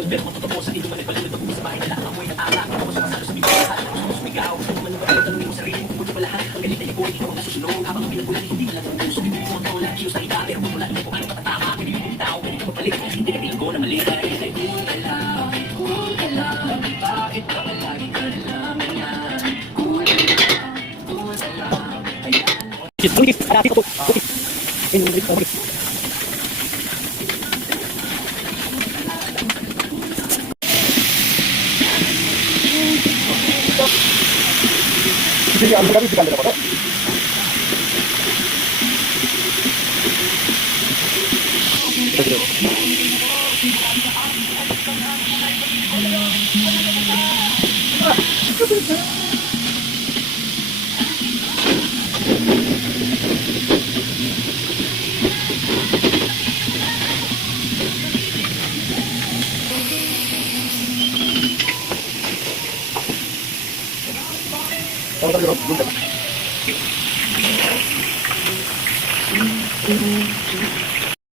Pero kung totoo sa hindi manipulate pag sa bahay nila amoy at alak. Ako sa masalo sumigaw, sumigaw. Kung manipulate tanongin mo sarili mo, buti pa lahat. Ang galit na ikaw, hindi mo nasusunod. Habang ang pinagulan, hindi ka lang ang puso. Hindi mo ang lang, kilos na iba. Pero kung wala mo kung ano katatama, hindi mo bitaw, hindi mo papalit. Hindi ka bilanggo na mali. Kung ka lang, bakit ka palagi ka lang yan? Kung ka lang, ayan. Jadi ang gabi di kanila ko. Thank you.